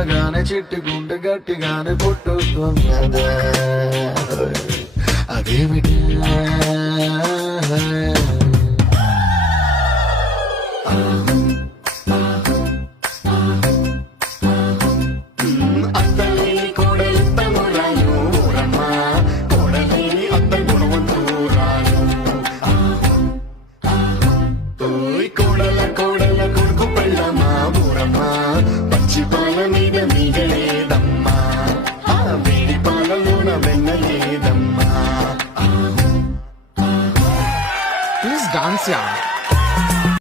చూడగానే చిట్టుకుంటే గట్టిగానే పుట్టుతున్నదే అదేమిటి అత్తలేని కోడలిత్త మురాలు ఊరమ్మ కోడలేని అత్త గుణవంతురాలు కోడల కోడల కొడుకు పెళ్ళమ్మా ఊరమ్మ పచ్చి పాల మీద మీగలేదమ్మా వేడి పాలలోన వెన్నలేదమ్మా ప్లీజ్ డాన్స్ యా